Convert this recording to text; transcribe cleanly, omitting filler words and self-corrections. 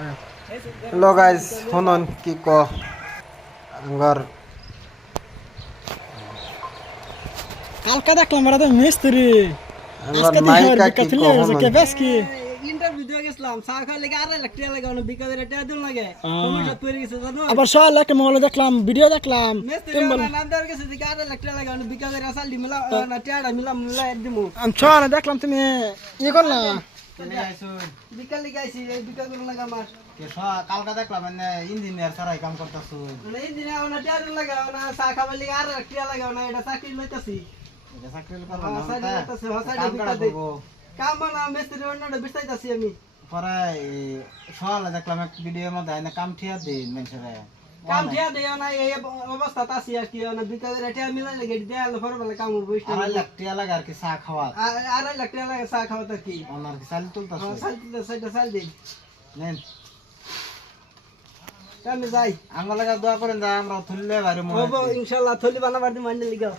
Hello guys, শুনুন কি ক আঙ্গর কালকে দেখলাম এরা তো মিস্ত্রি আঙ্গর আজকে দেখি আর নায়িকা কি বিকা ক ফেলে গেছে শুনুন। কে বেশ কি ইন্টারভিউ দিয়ে গেছিলাম চা খাওয়া লেগে 2.5 লাখ টাকা লাগে অনেক বিকা করে টাকা দিল লাগে সমস্যা তৈরি গেছে জানো আবার সকালে একটা মহলে দেখলাম ভিডিও দেখলাম মেস্ত্রি তুমি বল না নাম দেওয়ার গেছে দিকে 2.5 লাখ টাকা লাগে অনেক বিকা করে আসাল দিমিলা না টাকা মিলা দিমু আমি সকালে দেখলাম তুমি ইয়ে করলা বিকা লিগে আইছি এই বিকা করে লাগা আমার কালকা দেখলাম ইঞ্জিনিয়ার ছাড়াই কাম করতেছ মানে এই দিনে না টাকা দিল লাগা না চা খাওয়া লেগে 2.5 লাখ টাকা লাগে না এটা চাকরি লইতাছি চাকরি হাসাই দিতাছে হাসাই বিকা দে কাম না মেস্ত্রি অন্যটা বিস্তাইতাছি আমি পরে সকালে দেখলাম এক ভিডিওর মধ্যে কাম ঠিয়া দিন মানুষের কাম ঠিয়া দেয় না এই অবস্থা তাছি আর কি না বিকা করে টাকা মিলা লাগে দেয়াল ফর বলে কাম বইস্তা 2.5 লাখ টাকা লাগে আর কি চা খাওয়া 2.5 লাখ টাকা লাগে চা খাওয়া কি ওনার কি চাল তুলতেছ সাল দিন নেন আমি যাই আঙ্গ লাগা দোয়া করেন যা আমরা তুললে বাইরে ইনশাল্লাহ থলি বানাবার দিন মাইনে লিগাও